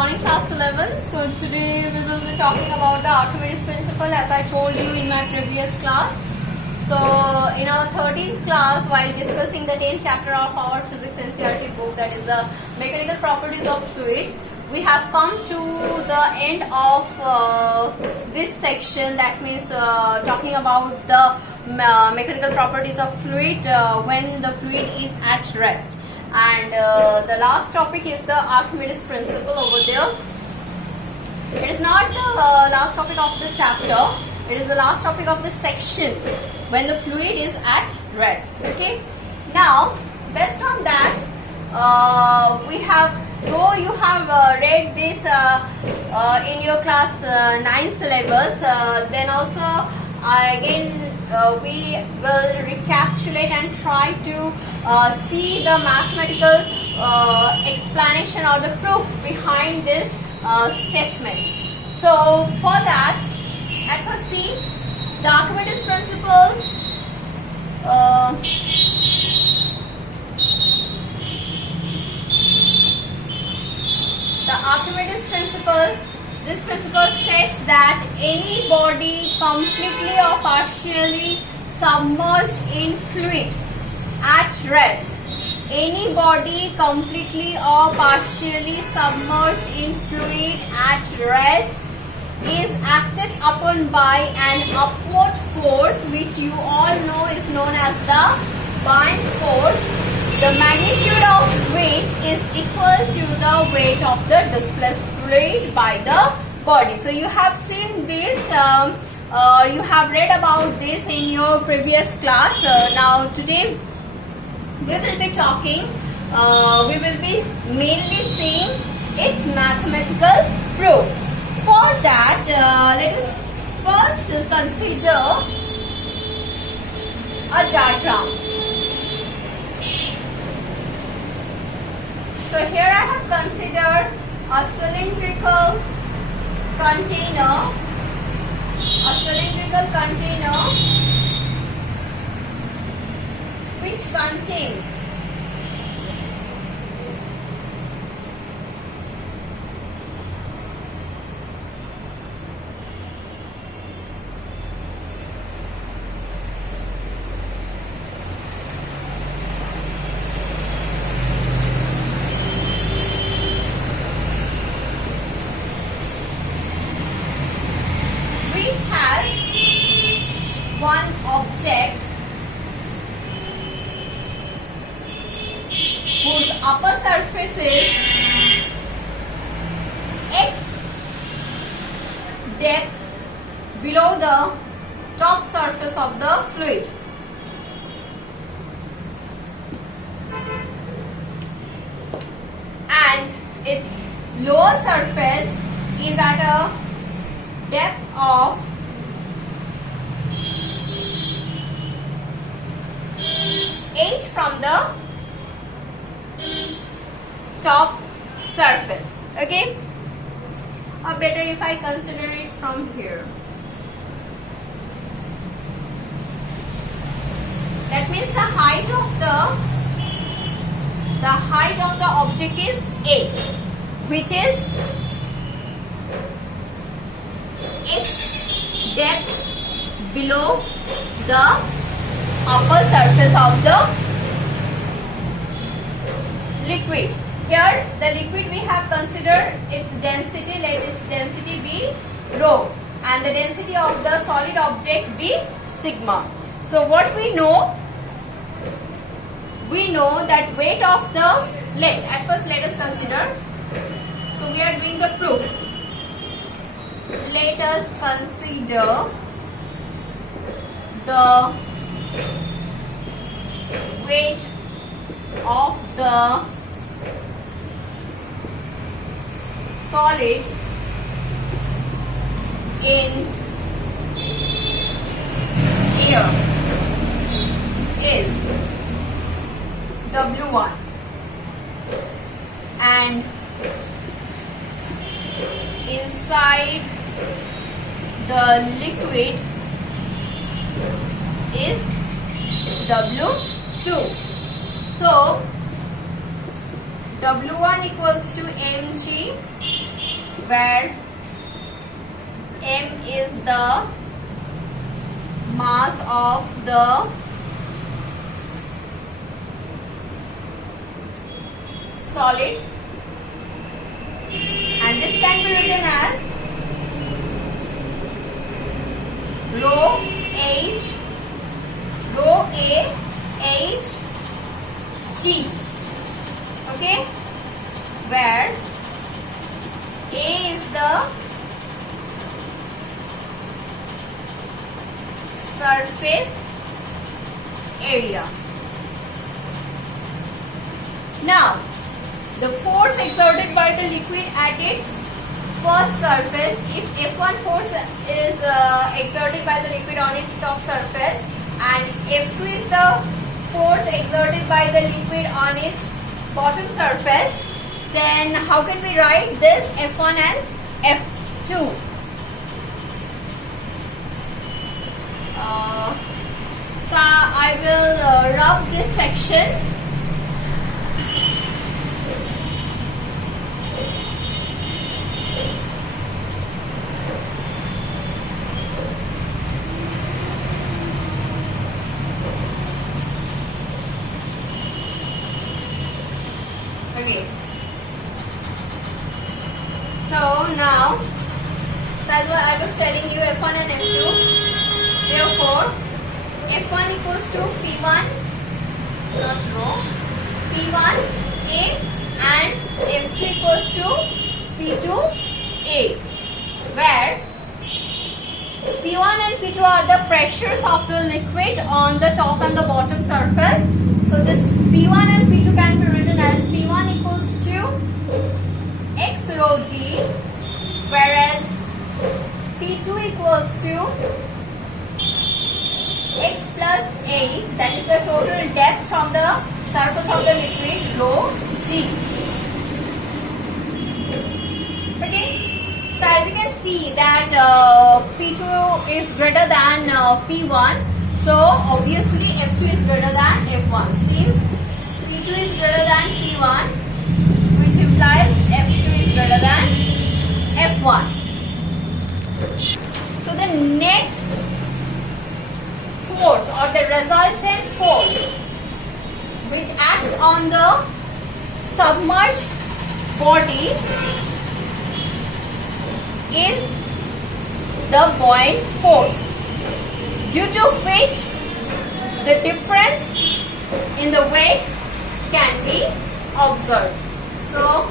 morning, class 11. So today we will be talking about the Archimedes principle, as I told you in my previous class. So in our 13th class, while discussing the 10th chapter of our physics NCERT book, that is the mechanical properties of fluid, we have come to the end of this section. That means talking about the mechanical properties of fluid when the fluid is at rest. And the last topic is the Archimedes principle over there. It is not the last topic of the chapter, it is the last topic of the section when the fluid is at rest. Okay. Now, based on that, we have, though you have read this in your class 9 syllabus, then also again we will recapitulate and try to see the mathematical explanation or the proof behind this statement. So for that, let us see the Archimedes principle. The Archimedes principle, this principle states that any body completely or partially submerged in fluid at rest, any body completely or partially submerged in fluid at rest is acted upon by an upward force, which you all know is known as the buoyant force, the magnitude of which is equal to the weight of the displaced fluid by the body. So you have seen this, you have read about this in your previous class. Now today we will be talking, we will be mainly seeing its mathematical proof. For that, let us first consider a diagram. So here I have considered a cylindrical container which contains one object whose upper surface is x depth below the top surface of the fluid. And its lower surface is at a depth of h from the top surface. Okay, or better if I consider it from here. That means the height of the object is h, which is x depth below the upper surface of the liquid. Here the liquid we have considered its density, let its density be rho, and the density of the solid object be sigma. So what we know that weight of the, at first let us consider, so we are doing the proof. Let us consider the weight of the solid in air is W1 and inside the liquid is W2. So W1 equals to mg where m is the mass of the solid, and this can be written as rho h, rho a h g. Okay, where a is the surface area. Now, the force exerted by the liquid at its first surface, if F1 force is exerted by the liquid on its top surface and F2 is the force exerted by the liquid on its bottom surface, then how can we write this F1 and F2? So I will rub this section. Okay. So now, so as well I was telling you F1 and F2. Therefore, F1 equals to P1, not rho, P1A, and F2 equals to P2A, where P1 and P2 are the pressures of the liquid on the top and the bottom surface. So this P1 and P2 can be written as P1 equals to X rho G, whereas P2 equals to X plus H, that is the total depth from the surface of the liquid, rho G. Okay, so as you can see that P2 is greater than P1, so obviously F2 is greater than F1. Since P2 is greater than P1, which implies F2 is greater than F1. So the net force or the resultant force which acts on the submerged body is the buoyant force, due to which the difference in the weight can be observed. So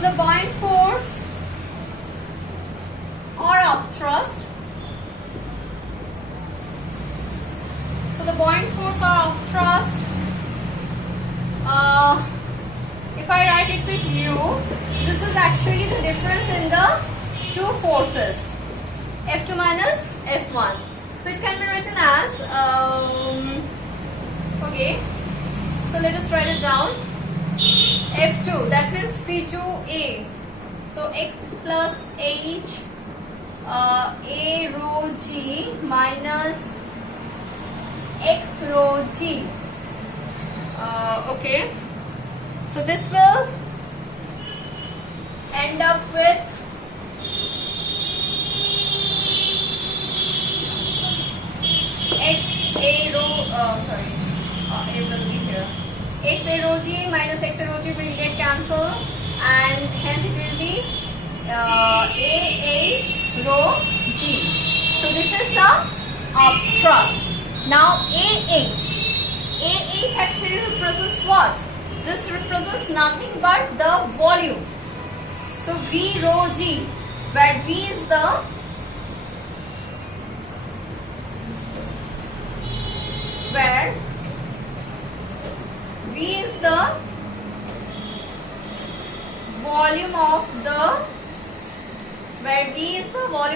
the buoyant force or upthrust. So the buoyant force or upthrust, if I write it with U, this is actually the difference in the two forces, F2 minus F1. So it can be written as, okay, so let us write it down. F2, that means P2A. So X plus H A rho G minus X rho G. Okay. So this will end up with X A rho, A will be here. X A rho G minus X A rho G will get cancelled, and hence it will be A H rho G. So this is the upthrust. Now AH actually represents what? This represents nothing but the volume. So V rho G, where V is the volume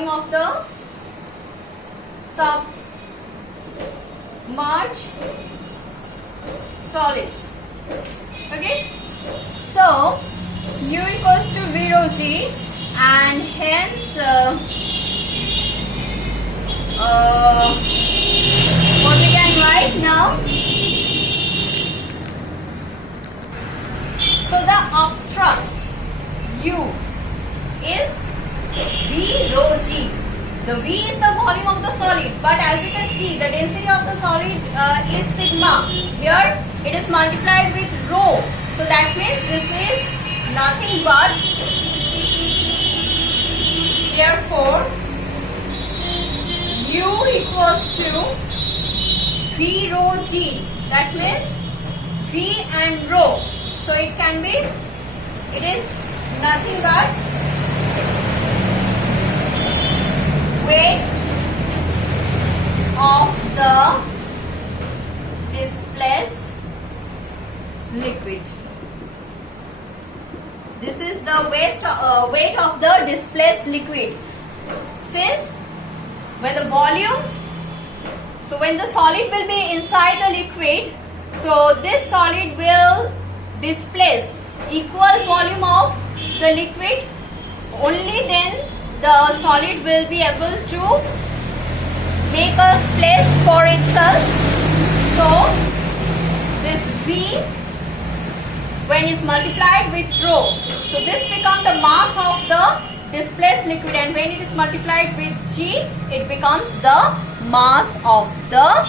of the submerged solid. Okay, so U equals to V rho G, and hence now, so the upthrust U is V rho G. The V is the volume of the solid, but as you can see, the density of the solid is sigma. Here it is multiplied with rho. So that means this is nothing but, therefore, U equals to V rho G. That means V and rho. So it can be, it is nothing but weight of the displaced liquid. This is the weight of the displaced liquid. Since when the volume, so when the solid will be inside the liquid, so this solid will displace equal volume of the liquid, only then the solid will be able to make a place for itself. So this V, when is multiplied with rho, so this becomes the mass of the displaced liquid, and when it is multiplied with G, it becomes the mass of the,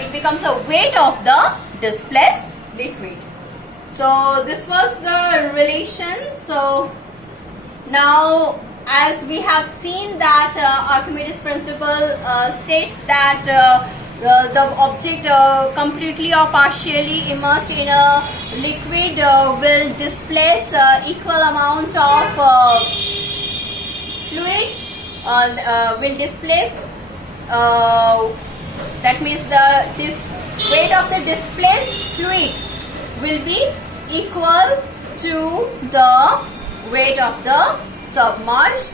it becomes the weight of the displaced liquid. So this was the relation. So now, as we have seen that Archimedes principle states that the object completely or partially immersed in a liquid will displace equal amount of fluid, will displace, that means this weight of the displaced fluid will be equal to the weight of the submerged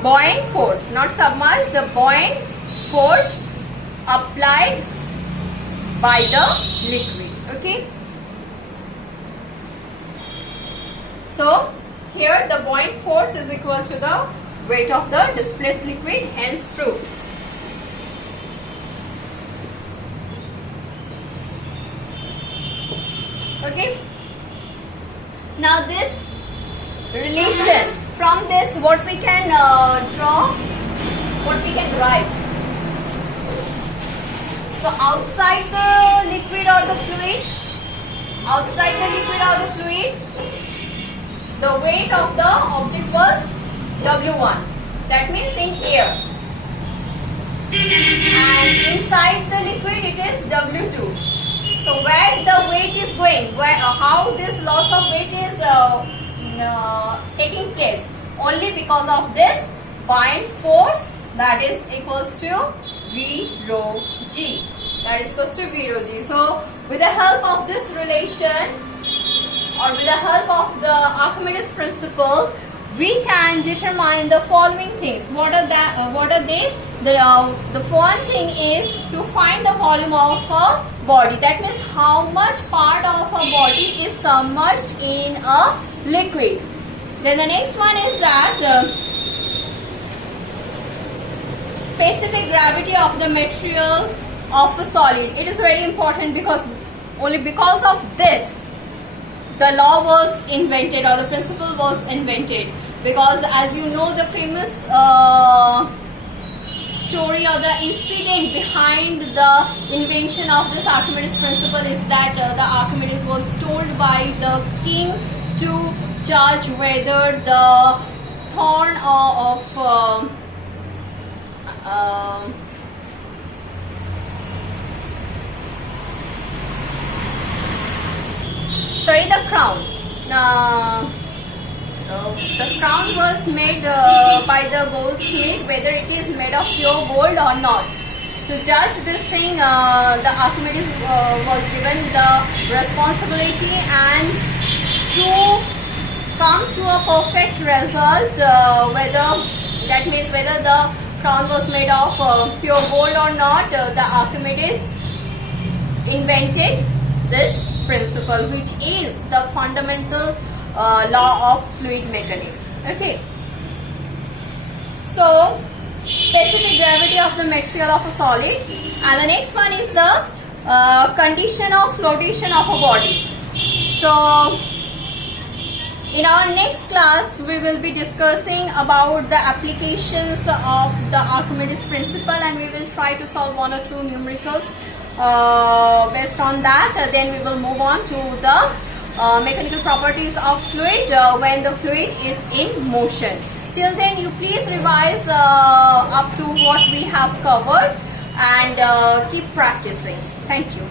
buoyant force, not submerged, the buoyant force applied by the liquid. Okay. So here the buoyant force is equal to the weight of the displaced liquid, hence proved. Okay. Now this relation, from this what we can draw, what we can write. So outside the liquid or the fluid, the weight of the object was W1. That means in air. And inside the liquid it is W2. So where the weight is going, how this loss of weight is taking place, only because of this buoyant force, that is equals to V rho G. That is equals to V rho G. So with the help of this relation, or with the help of the Archimedes principle, we can determine the following things. What are they? The first thing is to find the volume of a body. That means how much part of a body is submerged in a liquid. Then the next one is that specific gravity of the material of a solid. It is very important because only because of this the law was invented, or the principle was invented. Because as you know, the famous story or the incident behind the invention of this Archimedes principle is that the Archimedes was told by the king to judge whether the thorn the crown. The crown was made by the goldsmith, whether it is made of pure gold or not. To judge this thing, the Archimedes was given the responsibility, and to come to a perfect result, whether the crown was made of pure gold or not, the Archimedes invented this principle, which is the fundamental law of fluid mechanics. Okay. So specific gravity of the material of a solid, and the next one is the condition of flotation of a body. So in our next class we will be discussing about the applications of the Archimedes principle, and we will try to solve one or two numericals based on that. Then we will move on to the mechanical properties of fluid when the fluid is in motion. Till then, you please revise up to what we have covered and keep practicing. Thank you.